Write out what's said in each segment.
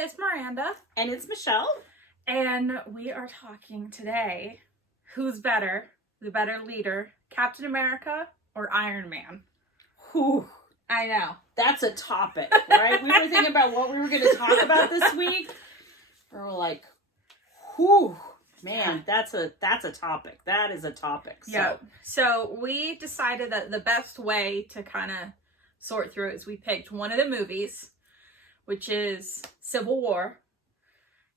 it's Miranda. And it's Michelle. And we are talking today, who's better, the better leader, Captain America or Iron Man? Whew. I know. That's a topic, right? We were thinking about what we were going to talk about this week. We were like, whew, man, that's a topic. That is a topic. So. Yeah. So we decided that the best way to kind of sort through it is we picked one of the movies, which is Civil War.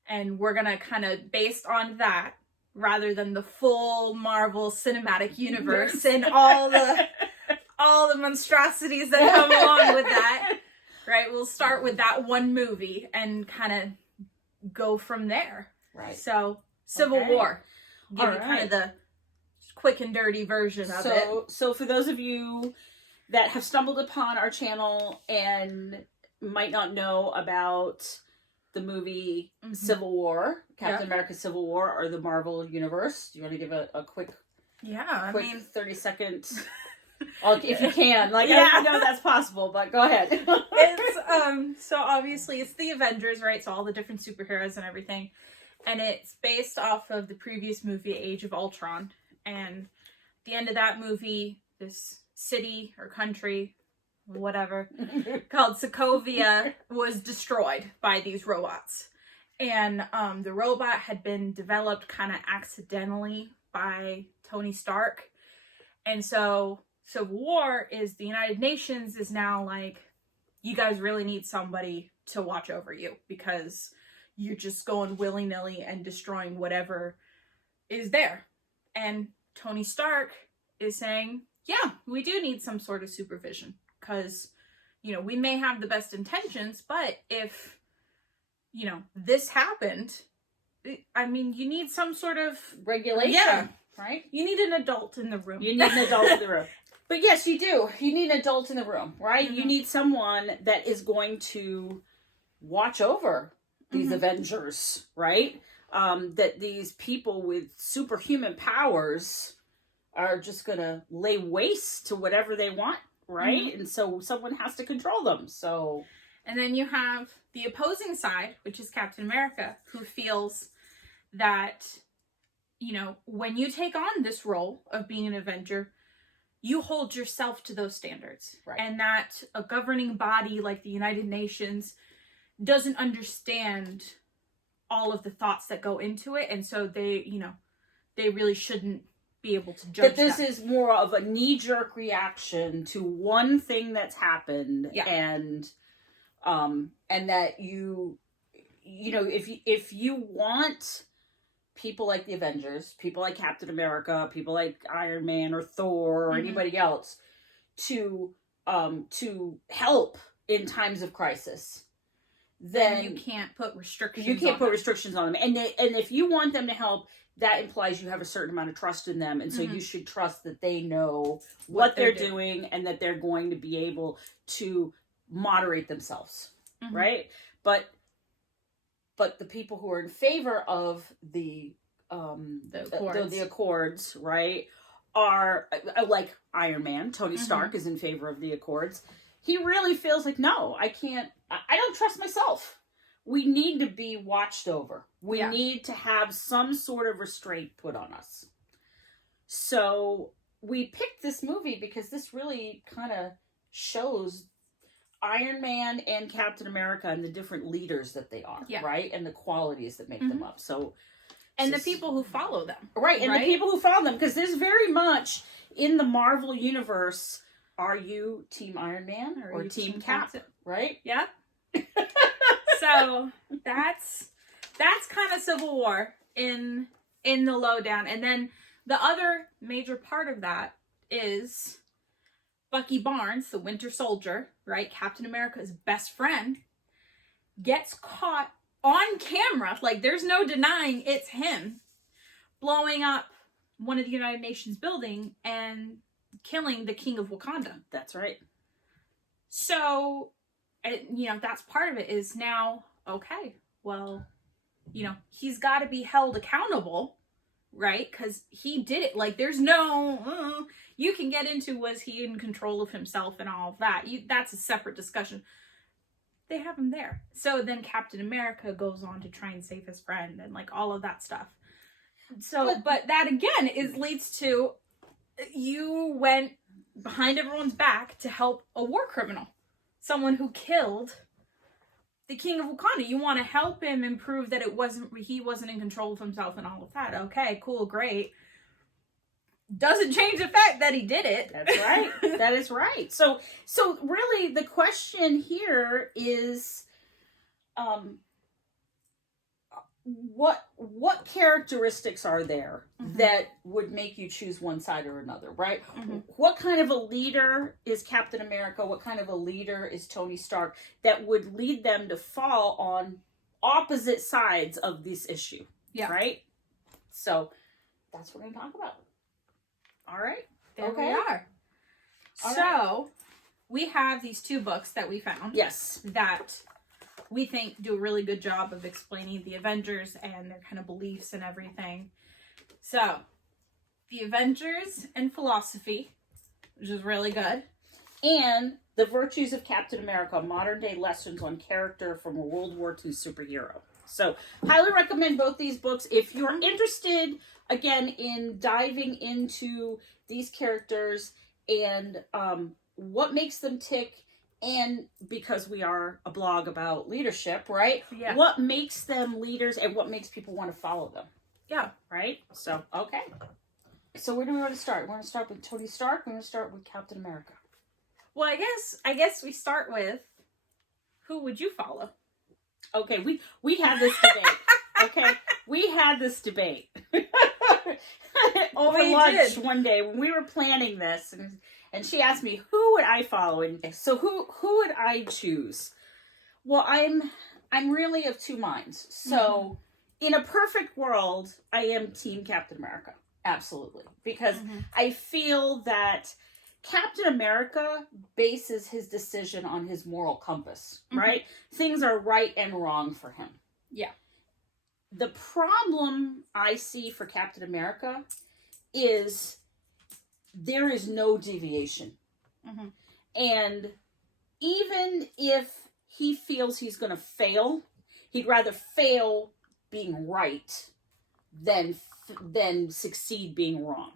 And we're going to kind of, based on that, rather than the full Marvel Cinematic Universe and all the monstrosities that come along with that, right? We'll start with that one movie and kind of go from there. Right. So, Civil War. Give you kind of the quick and dirty version of it. So for those of you that have stumbled upon our channel and might not know about the movie Civil War, Captain America Civil War, or the Marvel Universe, do you want to give a quick 30-second... if you can. I don't know that's possible, but go ahead. It's, so obviously it's the Avengers, right? So all the different superheroes and everything. And it's based off of the previous movie, Age of Ultron. And at the end of that movie, this city or country, whatever, called Sokovia was destroyed by these robots. And the robot had been developed kind of accidentally by Tony Stark. And so Civil War is the United Nations is now like, you guys really need somebody to watch over you because you're just going willy-nilly and destroying whatever is there. And Tony Stark is saying, yeah, we do need some sort of supervision because, we may have the best intentions, but if, this happened, I mean, you need some sort of regulation. Yeah. Right? You need an adult in the room. You need an adult in the room. But yes, you do. You need an adult in the room, right? Mm-hmm. You need someone that is going to watch over these Avengers, right? That these people with superhuman powers are just going to lay waste to whatever they want, right? Mm-hmm. And so someone has to control them. So, and then you have the opposing side, which is Captain America, who feels that, when you take on this role of being an Avenger, you hold yourself to those standards. Right. And that a governing body like the United Nations doesn't understand all of the thoughts that go into it. And so they really shouldn't be able to judge that. This is more of a knee-jerk reaction to one thing that's happened. Yeah. And that if you want people like the Avengers, people like Captain America, people like Iron Man or Thor or anybody else to help in times of crisis, then you can't put restrictions. You can't put restrictions on them, and if you want them to help, that implies you have a certain amount of trust in them, and so you should trust that they know what they're doing and that they're going to be able to moderate themselves, right? But the people who are in favor of the Accords, right, are like Iron Man. Tony Stark is in favor of the Accords. He really feels like, no, I can't. I don't trust myself. We need to be watched over. We need to have some sort of restraint put on us. So we picked this movie because this really kind of shows Iron Man and Captain America and the different leaders that they are, right? And the qualities that make them up. And the people who follow them. Right, and the people who follow them. Because there's very much, in the Marvel Universe, are you Team Iron Man or Team Cap? Right? Yeah. So, that's kind of Civil War in the lowdown. And then the other major part of that is Bucky Barnes, the Winter Soldier, right? Captain America's best friend, gets caught on camera. Like, there's no denying it's him blowing up one of the United Nations building and killing the King of Wakanda. That's right. So, that's part of it is now, okay, well, he's got to be held accountable, right? Because he did it. Like, there's no, you can get into was he in control of himself and all of that. That's a separate discussion. they have him there. So then Captain America goes on to try and save his friend and like all of that stuff. So, but that again leads to you went behind everyone's back to help a war criminal, someone who killed the king of Wakanda. You want to help him and prove that he wasn't in control of himself and all of that. Okay, cool, great. Doesn't change the fact that he did it. That's right. That is right. So really the question here is, what characteristics are there that would make you choose one side or another, right? What kind of a leader is Captain America? What kind of a leader is Tony Stark that would lead them to fall on opposite sides of this issue? Yeah. Right? So that's what we're going to talk about. All right. There we are. So we have these 2 books that we found. Yes. That we think do a really good job of explaining the Avengers and their kind of beliefs and everything. So, the Avengers and Philosophy, which is really good. And The Virtues of Captain America, Modern Day Lessons on Character from a World War II Superhero. So, highly recommend both these books. If you're interested, again, in diving into these characters and what makes them tick, and because we are a blog about leadership, right? Yeah. What makes them leaders and what makes people want to follow them? Yeah. Right? So, okay. So where do we want to start? We want to start with Tony Stark? We want to start with Captain America? Well, I guess we start with, who would you follow? Okay, we had this debate. Okay? We had this debate. Over lunch one day when we were planning this, and she asked me, who would I follow? And so who would I choose? Well, I'm really of 2 minds. So in a perfect world, I am Team Captain America. Absolutely. Because I feel that Captain America bases his decision on his moral compass, right? Things are right and wrong for him. Yeah. The problem I see for Captain America is there is no deviation. And even if he feels he's going to fail, he'd rather fail being right than succeed being wrong.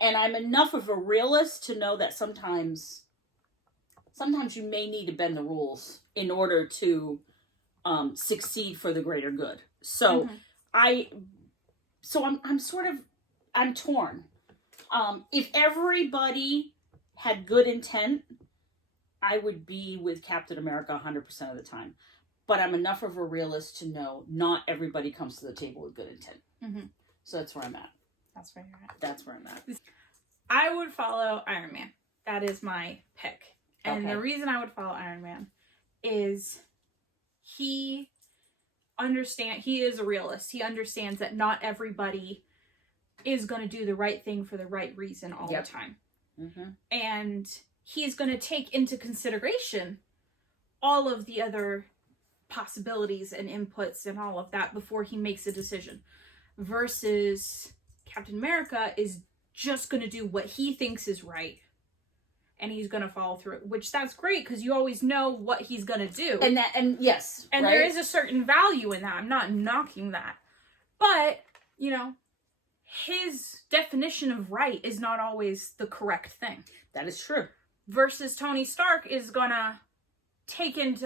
And I'm enough of a realist to know that sometimes you may need to bend the rules in order to succeed for the greater good. So I'm torn. If everybody had good intent, I would be with Captain America 100% of the time. But I'm enough of a realist to know not everybody comes to the table with good intent. So that's where I'm at. That's where you're at. That's where I'm at. I would follow Iron Man. That is my pick. And the reason I would follow Iron Man is he is a realist. He understands that not everybody is going to do the right thing for the right reason all the time. And he's going to take into consideration all of the other possibilities and inputs and all of that before he makes a decision. Versus Captain America is just going to do what he thinks is right. And he's going to follow through, which that's great because you always know what he's going to do. And yes. And there is a certain value in that. I'm not knocking that. But, his definition of right is not always the correct thing. That is true. Versus Tony Stark is going to take in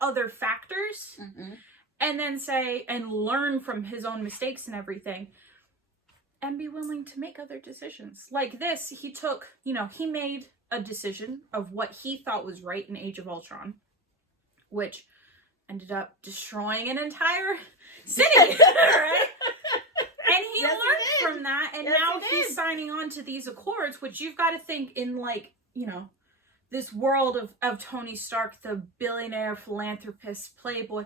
other factors and then say, and learn from his own mistakes and everything. And be willing to make other decisions. Like this, he took, he made a decision of what he thought was right in Age of Ultron, which ended up destroying an entire city, right? And he learned from that, and now he's signing on to these accords, which you've got to think in, this world of Tony Stark, the billionaire, philanthropist, playboy.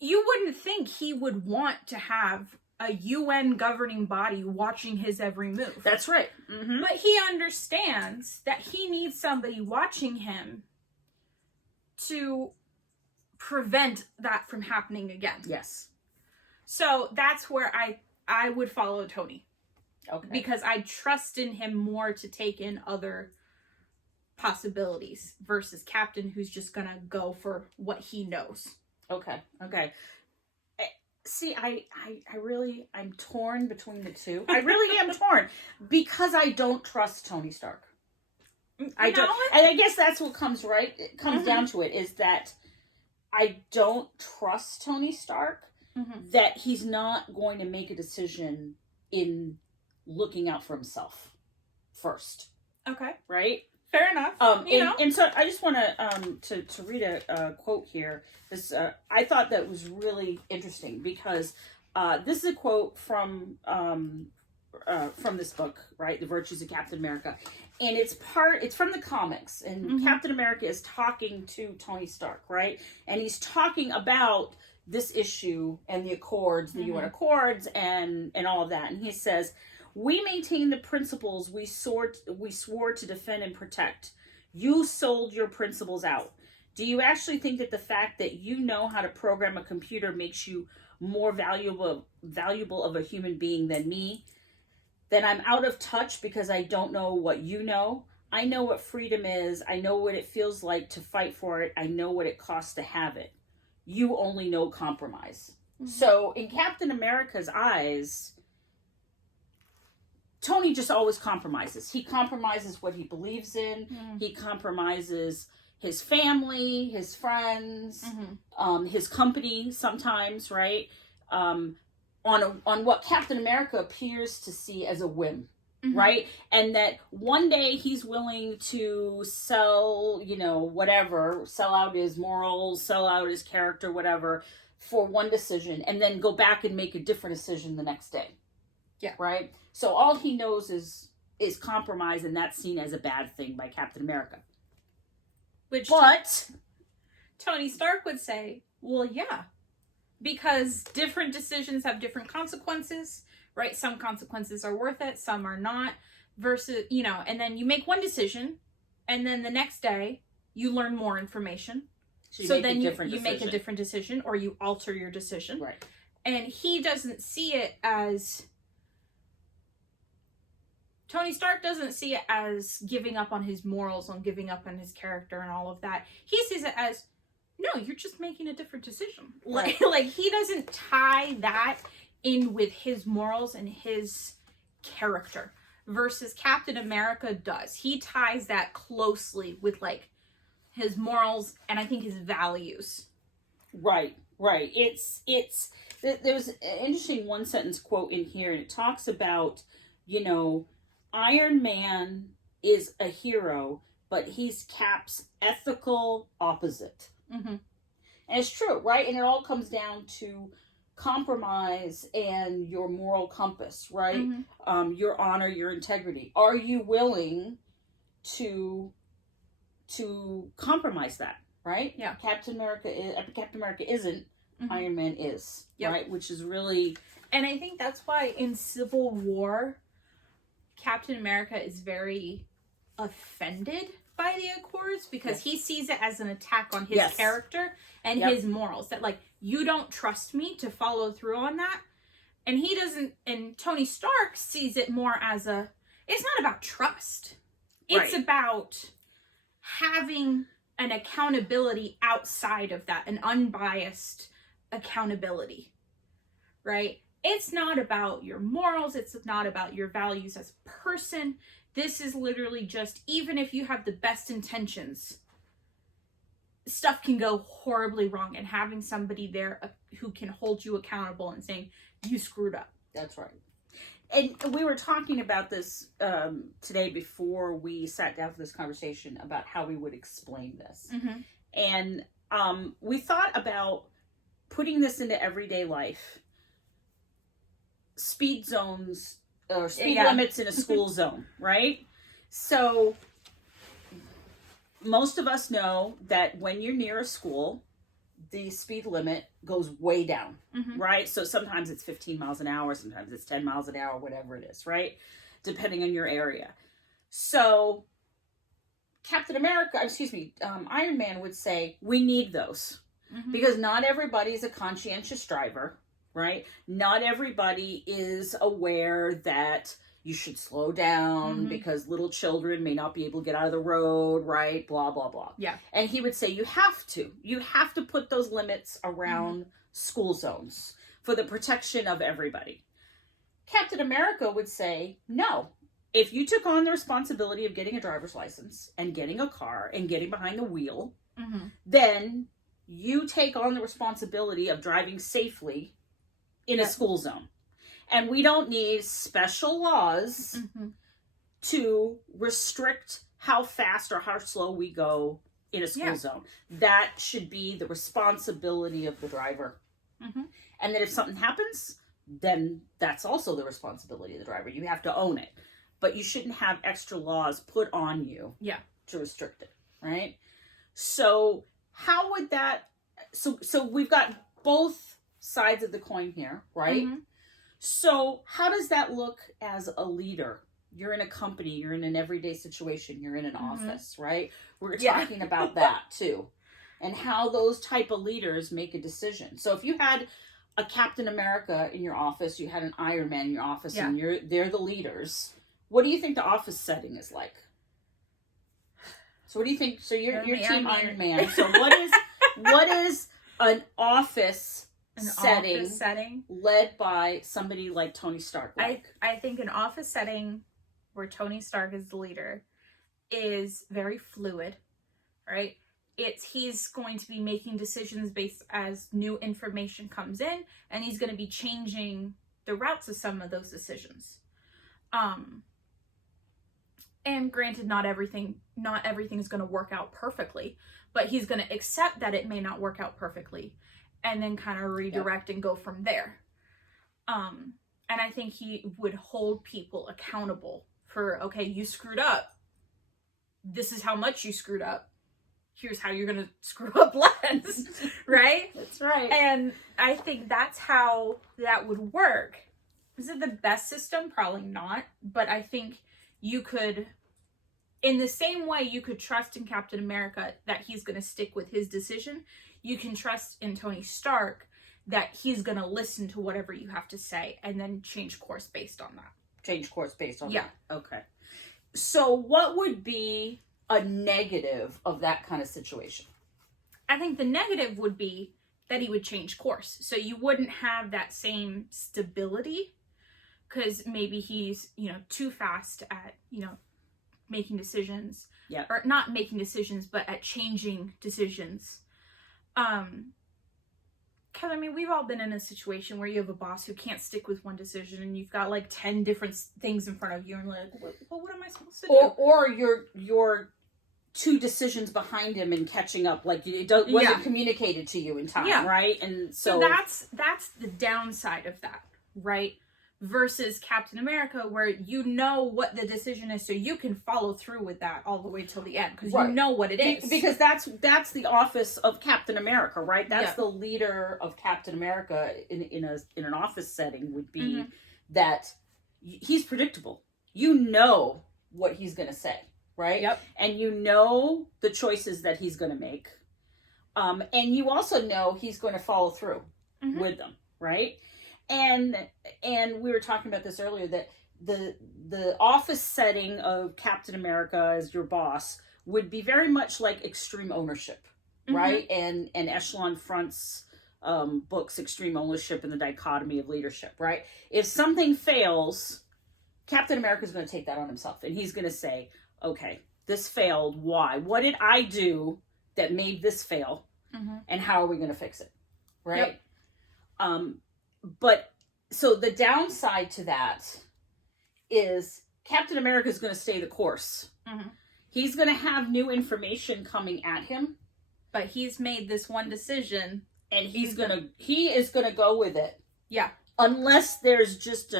You wouldn't think he would want to have a UN governing body watching his every move. That's right. But he understands that he needs somebody watching him to prevent that from happening again. Yes. So that's where I would follow Tony. Okay. Because I trust in him more to take in other possibilities versus Captain, who's just gonna go for what he knows. Okay. See, I'm torn between the two. I really am torn because I don't trust Tony Stark. I don't, and I guess that's what comes down to it, is that I don't trust Tony Stark, that he's not going to make a decision in looking out for himself first. Okay. Right? Fair enough. And so I just want to read a quote here. This I thought that was really interesting because this is a quote from this book, right? The Virtues of Captain America, and it's from the comics, and Captain America is talking to Tony Stark, right? And he's talking about this issue and the Accords, the UN Accords, and all of that, and he says, "We maintain the principles we swore to defend and protect. You sold your principles out. Do you actually think that the fact that you know how to program a computer makes you more valuable of a human being than me? Then I'm out of touch because I don't know what you know. I know what freedom is. I know what it feels like to fight for it. I know what it costs to have it. You only know compromise." So in Captain America's eyes, Tony just always compromises. He compromises what he believes in. He compromises his family, his friends, his company sometimes, right? On what Captain America appears to see as a whim, right? And that one day he's willing to sell, whatever, sell out his morals, sell out his character, whatever, for one decision, and then go back and make a different decision the next day. Yeah. Right? So all he knows is compromise, and that's seen as a bad thing by Captain America. But Tony Stark would say, well, yeah, because different decisions have different consequences, right? Some consequences are worth it, some are not, versus, and then you make one decision, and then the next day you learn more information. So then you make a different decision, or you alter your decision. Right. And he doesn't see it as... Tony Stark doesn't see it as giving up on his morals, on giving up on his character and all of that. He sees it as, no, you're just making a different decision. Right. Like he doesn't tie that in with his morals and his character, versus Captain America does. He ties that closely with his morals and I think his values. Right. There's an interesting one sentence quote in here, and it talks about, Iron Man is a hero, but he's Cap's ethical opposite. And it's true, right? And it all comes down to compromise and your moral compass, right? Your honor, your integrity. Are you willing to compromise that, right? Yeah. Captain America isn't. Iron Man is, right? Which is really... And I think that's why in Civil War, Captain America is very offended by the Accords, because he sees it as an attack on his character and his morals, that you don't trust me to follow through on that. And he doesn't, and Tony Stark sees it more as it's not about trust. It's about having an accountability outside of that, an unbiased accountability, right? It's not about your morals. It's not about your values as a person. This is literally just, even if you have the best intentions, stuff can go horribly wrong, and having somebody there who can hold you accountable and saying, you screwed up. That's right. And we were talking about this today before we sat down for this conversation about how we would explain this. And we thought about putting this into everyday life. Speed zones or speed limits in a school zone, right? So most of us know that when you're near a school, the speed limit goes way down, right? So sometimes it's 15 miles an hour, sometimes it's 10 miles an hour, whatever it is, right? Depending on your area. So Iron Man would say, we need those, because not everybody's a conscientious driver, right? Not everybody is aware that, you should slow down because little children may not be able to get out of the road, right? Blah, blah, blah. Yeah. And he would say, you have to put those limits around school zones for the protection of everybody. Captain America would say, no. If you took on the responsibility of getting a driver's license and getting a car and getting behind the wheel, then you take on the responsibility of driving safely in a school zone. And we don't need special laws to restrict how fast or how slow we go in a school zone. That should be the responsibility of the driver. And then if something happens, then that's also the responsibility of the driver. You have to own it. But you shouldn't have extra laws put on you to restrict it, right? So how would that... So we've got both sides of the coin here, right? So how does that look as a leader? You're in a company, you're in an everyday situation, you're in an office, right? We're talking about that too. And how those type of leaders make a decision. So if you had a Captain America in your office, you had an Iron Man in your office, and they're the leaders, what do you think the office setting is like? So what do you think? So you're team Iron Man. So what is an office setting led by somebody like Tony Stark? I think an office setting where Tony Stark is the leader is very fluid, right? He's going to be making decisions based as new information comes in, and he's going to be changing the routes of some of those decisions. And granted, not everything is going to work out perfectly, but he's going to accept that it may not work out perfectly and then kind of redirect and go from there. And I think he would hold people accountable for, okay, you screwed up. This is how much you screwed up. Here's how you're going to screw up less, right? That's right. And I think that's how that would work. Is it the best system? Probably not. But I think you could, in the same way you could trust in Captain America that he's going to stick with his decision, you can trust in Tony Stark that he's going to listen to whatever you have to say and then change course based on that. Change course based on that. Okay. So what would be a negative of that kind of situation? I think the negative would be that he would change course. So you wouldn't have that same stability because maybe he's, too fast at, making decisions. Yeah. Or not making decisions, but at changing decisions. Because, we've all been in a situation where you have a boss who can't stick with one decision and you've got like 10 different things in front of you and like, well, what am I supposed to do? Or you're 2 decisions behind him and catching up, like it wasn't communicated to you in time, right? And so that's the downside of that, right? Versus Captain America, where you know what the decision is, so you can follow through with that all the way till the end because you know what it is. Because that's the office of Captain America, right? That's the leader of Captain America in an office setting would be that he's predictable. You know what he's going to say, right? Yep. And you know the choices that he's going to make, and you also know he's going to follow through with them, right? And we were talking about this earlier, that the office setting of Captain America as your boss would be very much like Extreme Ownership, right? And Echelon Front's books, Extreme Ownership and the Dichotomy of Leadership, right? If something fails, Captain America is going to take that on himself. And he's going to say, okay, this failed. Why? What did I do that made this fail? And how are we going to fix it? Right? Yep. But so the downside to that is Captain America is going to stay the course. He's going to have new information coming at him, but he's made this one decision, and he is going to go with it. Yeah, unless there's just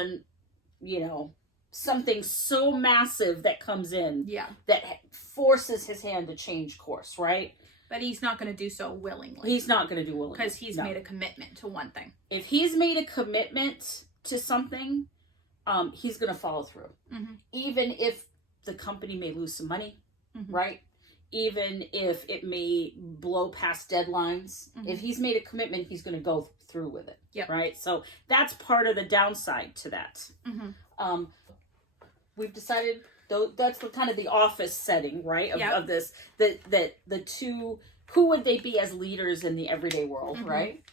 something so massive that comes in, that forces his hand to change course, right? But he's not going to do so willingly. He's not going to do willingly. Because he's made a commitment to one thing. If he's made a commitment to something, he's going to follow through. Even if the company may lose some money, right? Even if it may blow past deadlines. If he's made a commitment, he's going to go through with it. Right? So that's part of the downside to that. we've decided though that's the kind of the office setting, right? Of this that the two, who would they be as leaders in the everyday world, right?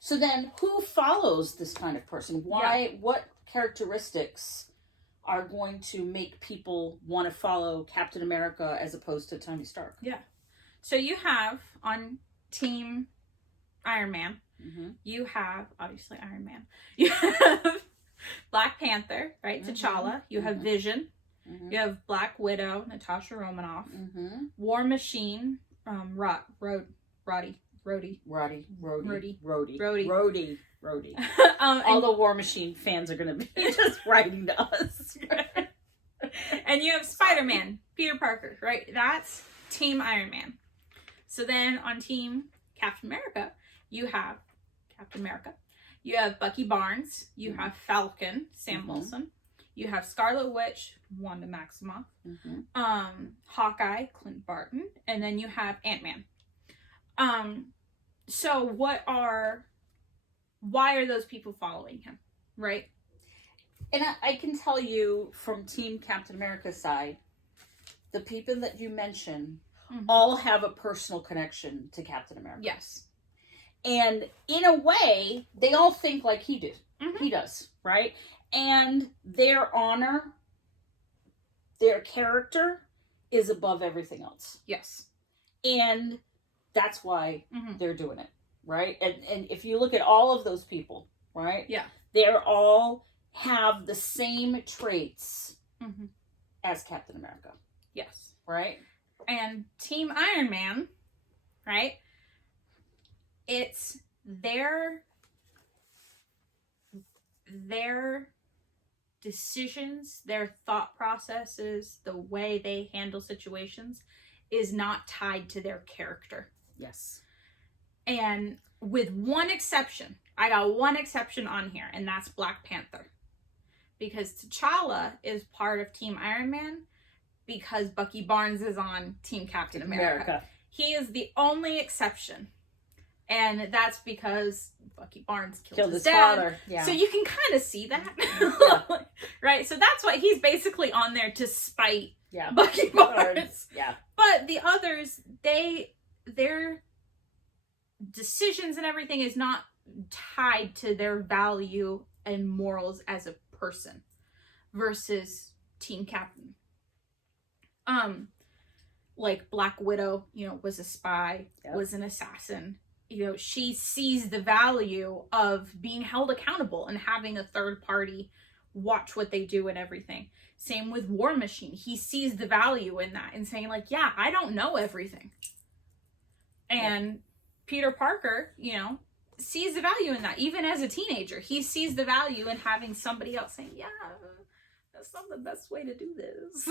So then who follows this kind of person? Why what characteristics are going to make people want to follow Captain America as opposed to Tony Stark? Yeah. So you have on Team Iron Man, you have, obviously, Iron Man. You have Black Panther, right? T'Challa. You have Vision. You have Black Widow, Natasha Romanoff. War Machine, Roddy. All the War Machine fans are going to be just writing to us. And you have Spider-Man, Peter Parker, right? That's Team Iron Man. So then on Team Captain America, you have Captain America. You have Bucky Barnes. You have Falcon, Sam Wilson. You have Scarlet Witch, Wanda Maximoff. Hawkeye, Clint Barton. And then you have Ant-Man. So why are those people following him, right? And I can tell you from Team Captain America's side, the people that you mentioned all have a personal connection to Captain America. Yes. And in a way, they all think like he did. He does, right? And their honor, their character is above everything else. Yes. And that's why they're doing it, right? And if you look at all of those people, right? Yeah. They're all have the same traits as Captain America. Yes. Right? And Team Iron Man, right? It's their decisions, their thought processes, the way they handle situations is not tied to their character. Yes. And with one exception, I got one exception on here, and that's Black Panther. Because T'Challa is part of Team Iron Man because Bucky Barnes is on Team Captain America. He is the only exception. And that's because Bucky Barnes killed his dad. father. Yeah. So you can kind of see that. Right? So that's why he's basically on there to spite Bucky Barnes. Yeah. But the others, their decisions and everything is not tied to their value and morals as a person versus Team Captain. Like Black Widow, was a spy, was an assassin. She sees the value of being held accountable and having a third party watch what they do and everything. Same with War Machine. He sees the value in that and saying like, yeah, I don't know everything. And Peter Parker, sees the value in that. Even as a teenager, he sees the value in having somebody else saying, yeah, that's not the best way to do this.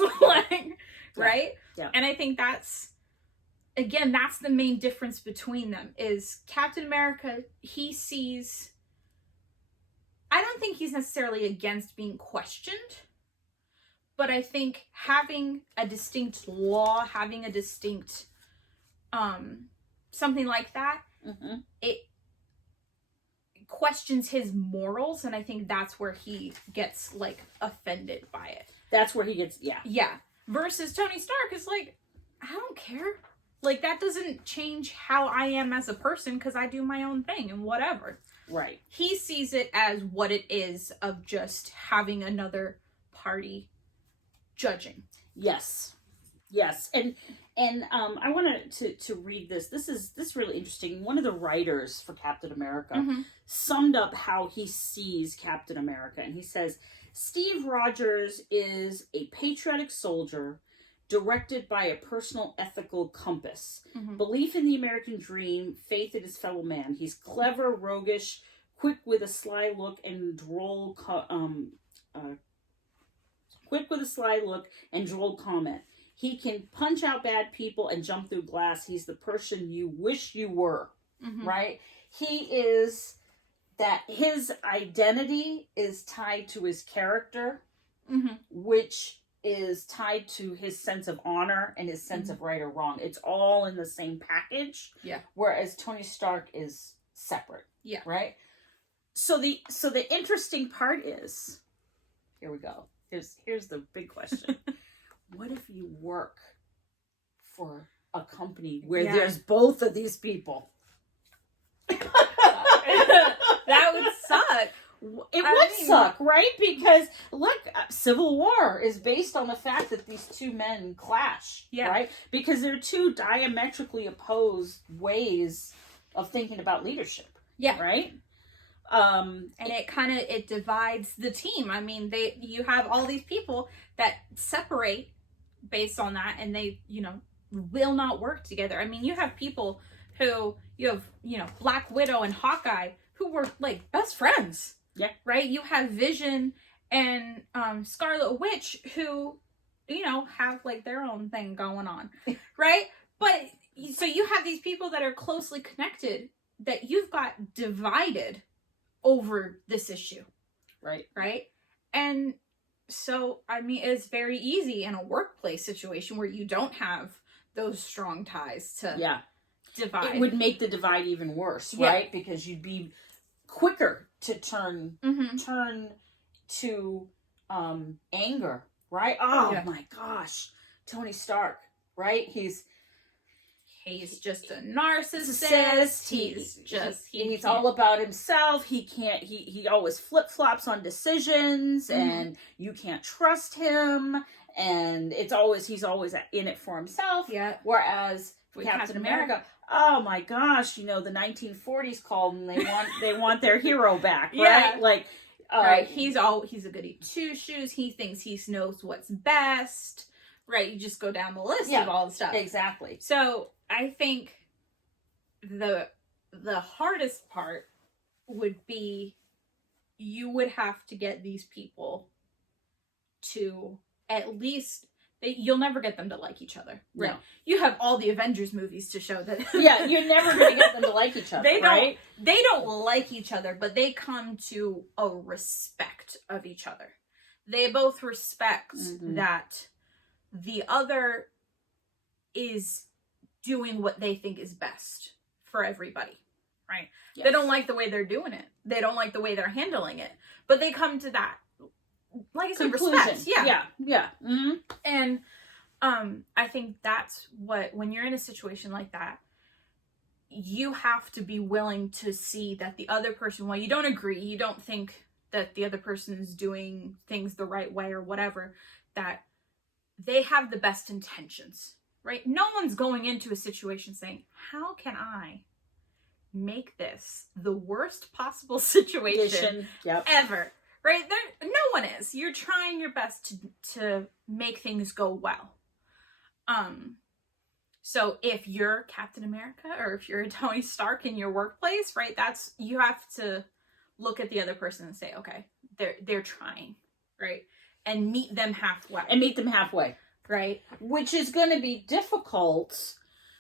Right? Yeah. And I think that's the main difference between them is Captain America, I don't think he's necessarily against being questioned, but I think having a distinct law, having a distinct, something like that, it questions his morals, and I think that's where he gets, offended by it. That's where he gets, Yeah. Versus Tony Stark is like, I don't care. That doesn't change how I am as a person because I do my own thing and whatever. Right. He sees it as what it is of just having another party judging. Yes. And I wanted to read this. This is really interesting. One of the writers for Captain America summed up how he sees Captain America. And he says, Steve Rogers is a patriotic soldier directed by a personal ethical compass, belief in the American dream, faith in his fellow man. He's clever, roguish, quick with a sly look and droll comment. He can punch out bad people and jump through glass. He's the person you wish you were, right? He is that his identity is tied to his character, which is tied to his sense of honor and his sense of right or wrong. It's all in the same package. Yeah. Whereas Tony Stark is separate. Yeah. Right? So the interesting part is, here we go. Here's the big question. What if you work for a company where there's both of these people? That would suck. It would suck, right? Because look, Civil War is based on the fact that these two men clash, right? Because they're two diametrically opposed ways of thinking about leadership, right? And it divides the team. I mean, you have all these people that separate based on that, and they, will not work together. I mean, you have people who, Black Widow and Hawkeye, who were like best friends. Yeah. Right? You have Vision and Scarlet Witch who, have like their own thing going on. Right? But so you have these people that are closely connected that you've got divided over this issue. Right. Right? And so, I mean, it's very easy in a workplace situation where you don't have those strong ties to divide. It would make the divide even worse, right? Because you'd be quicker to turn to anger, right? Oh my gosh, Tony Stark, right? He's just a narcissist. He's all about himself. He always flip-flops on decisions, and you can't trust him, and he's always in it for himself. Yeah. Whereas Captain America, oh my gosh, the 1940s called and they want their hero back, right? Like, right. He's a goody two shoes. He thinks he knows what's best. Right. You just go down the list of all the stuff. Exactly. So I think the hardest part would be you would have to get these people to at least. You'll never get them to like each other. Right. No. You have all the Avengers movies to show that. You're never going to get them to like each other. They don't like each other, but they come to a respect of each other. They both respect that the other is doing what they think is best for everybody. Right. Yes. They don't like the way they're doing it. They don't like the way they're handling it, but they come to that. Like I said, respect. Yeah. Mm-hmm. And I think that's when you're in a situation like that, you have to be willing to see that the other person, while you don't agree, you don't think that the other person is doing things the right way or whatever, that they have the best intentions, right? No one's going into a situation saying, how can I make this the worst possible situation ever? Right? No one is. You're trying your best to make things go well. So if you're Captain America or if you're Tony Stark in your workplace, right, you have to look at the other person and say, okay, they're trying, right? And meet them halfway. Right? Which is going to be difficult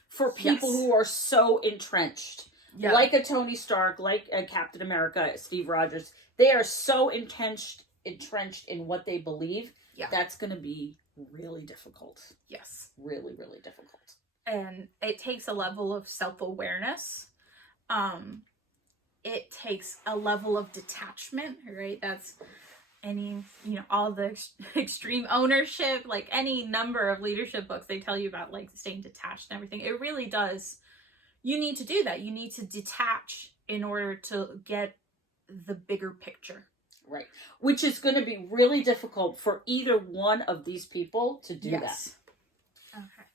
for people who are so entrenched. Yeah. Like a Tony Stark, like a Captain America, Steve Rogers. They are so entrenched in what they believe. Yeah. That's going to be really difficult. Yes. Really, really difficult. And it takes a level of self-awareness. It takes a level of detachment, right? That's all the extreme ownership, like any number of leadership books, they tell you about like staying detached and everything. It really does. You need to do that. You need to detach in order to get the bigger picture. Right. Which is going to be really difficult for either one of these people to do that. Okay.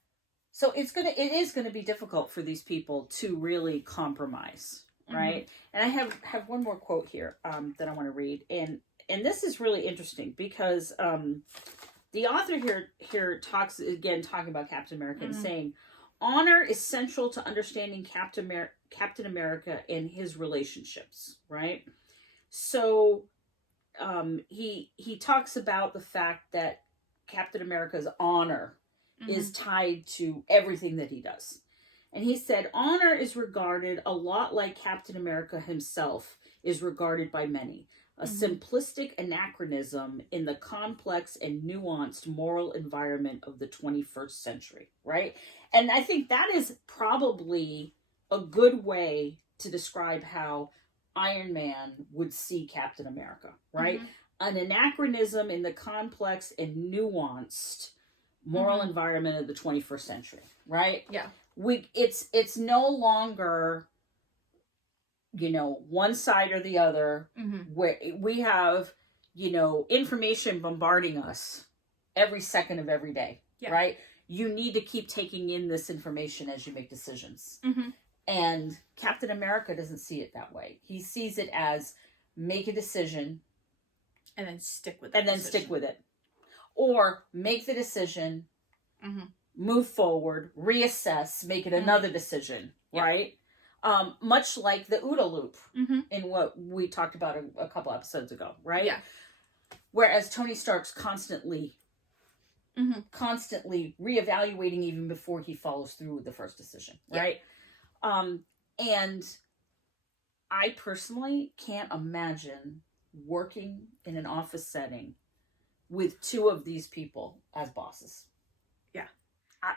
So it is going to be difficult for these people to really compromise, right? And I have one more quote here that I want to read, and this is really interesting because the author here talking about Captain America and saying, honor is central to understanding Captain America and his relationships, right? So he talks about the fact that Captain America's honor is tied to everything that he does. And he said, honor is regarded a lot like Captain America himself is regarded by many. A simplistic anachronism in the complex and nuanced moral environment of the 21st century, right? And I think that is probably a good way to describe how Iron Man would see Captain America, right? an anachronism in the complex and nuanced moral environment of the 21st century, right? Yeah. It's no longer, one side or the other, where we have, information bombarding us every second of every day, right? You need to keep taking in this information as you make decisions. And Captain America doesn't see it that way. He sees it as make a decision and then stick with it. Or make the decision, move forward, reassess, make it another decision, right? Much like the OODA loop in what we talked about a couple episodes ago, right? Yeah. Whereas Tony Stark's constantly reevaluating even before he follows through with the first decision, right? And I personally can't imagine working in an office setting with two of these people as bosses. Yeah.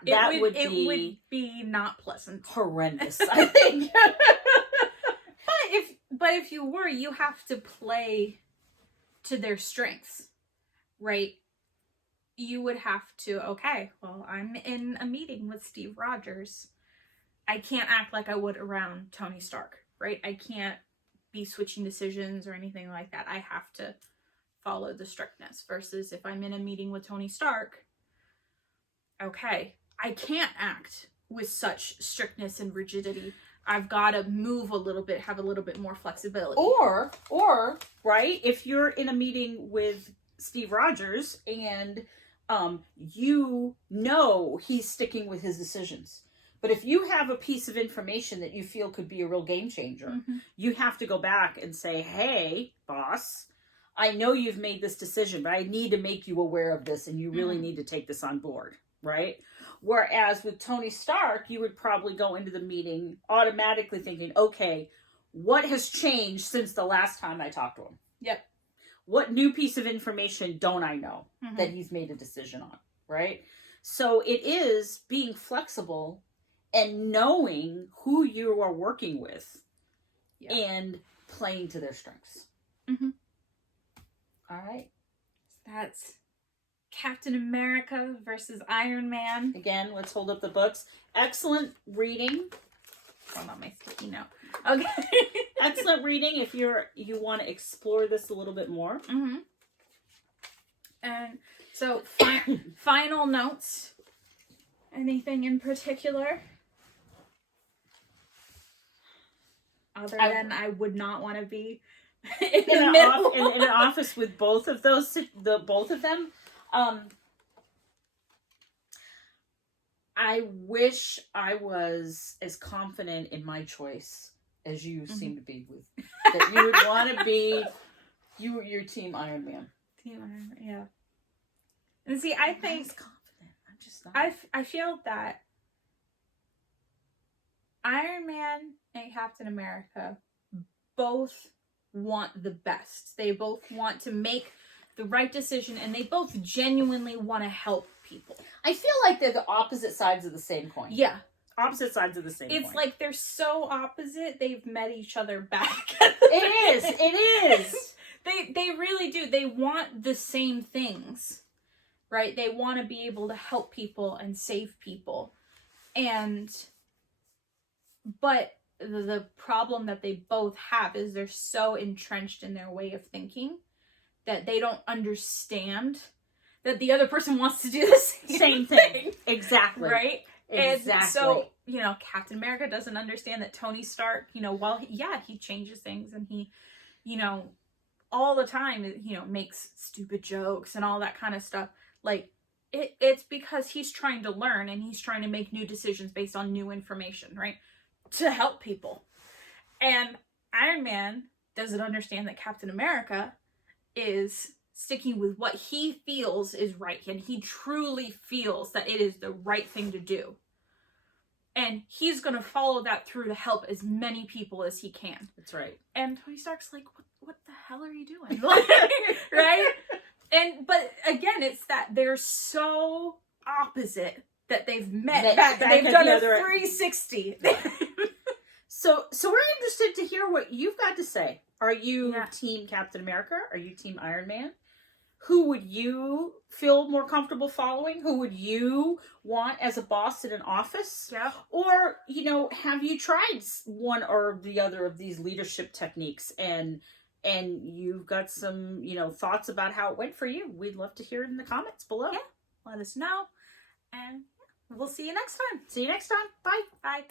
It would be not pleasant. Horrendous, I think. But if you were, you have to play to their strengths, right? You would have to, okay, well, I'm in a meeting with Steve Rogers. I can't act like I would around Tony Stark, right? I can't be switching decisions or anything like that. I have to follow the strictness. Versus if I'm in a meeting with Tony Stark, okay, I can't act with such strictness and rigidity. I've got to move a little bit, have a little bit more flexibility. Or, right, if you're in a meeting with Steve Rogers and he's sticking with his decisions. But if you have a piece of information that you feel could be a real game changer, you have to go back and say, hey, boss, I know you've made this decision, but I need to make you aware of this, and you really need to take this on board, right? Whereas with Tony Stark, you would probably go into the meeting automatically thinking, okay, what has changed since the last time I talked to him? Yep. What new piece of information don't I know that he's made a decision on, right? So it is being flexible and knowing who you are working with and playing to their strengths. All right. That's Captain America versus Iron Man. Again, let's hold up the books. Excellent reading. Hold on my sticky note. Okay. Excellent reading if you want to explore this a little bit more. And so, final notes. Anything in particular? Other than I would not want to be in an office with both of them. I wish I was as confident in my choice as you seem to be with. That you would want to be your team Iron Man. Team Iron Man, yeah. And see, I think confident. I'm just not. I feel that Iron Man and Captain America both want the best. They both want to make the right decision, and they both genuinely want to help people. I feel like they're the opposite sides of the same coin. Yeah. Opposite sides of the same coin. It's like they're so opposite, they've met each other back. It is. They really do. They want the same things, right? They want to be able to help people and save people. But the problem that they both have is they're so entrenched in their way of thinking that they don't understand that the other person wants to do the same thing. Exactly. Right? Exactly. And so, Captain America doesn't understand that Tony Stark, while he changes things and he, all the time, makes stupid jokes and all that kind of stuff. Like, it's because he's trying to learn and he's trying to make new decisions based on new information, right? To help people. And Iron Man doesn't understand that Captain America is sticking with what he feels is right, and he truly feels that it is the right thing to do. And he's going to follow that through to help as many people as he can. That's right. And Tony Stark's like, what the hell are you doing? Right? But again, it's that they're so opposite that they've met back. They've done a 360. So we're interested to hear what you've got to say. Are you Yeah. Team Captain America? Are you Team Iron Man? Who would you feel more comfortable following? Who would you want as a boss in an office? Yeah. Or, have you tried one or the other of these leadership techniques and you've got some, thoughts about how it went for you? We'd love to hear it in the comments below. Yeah. Let us know. And we'll see you next time. See you next time. Bye. Bye.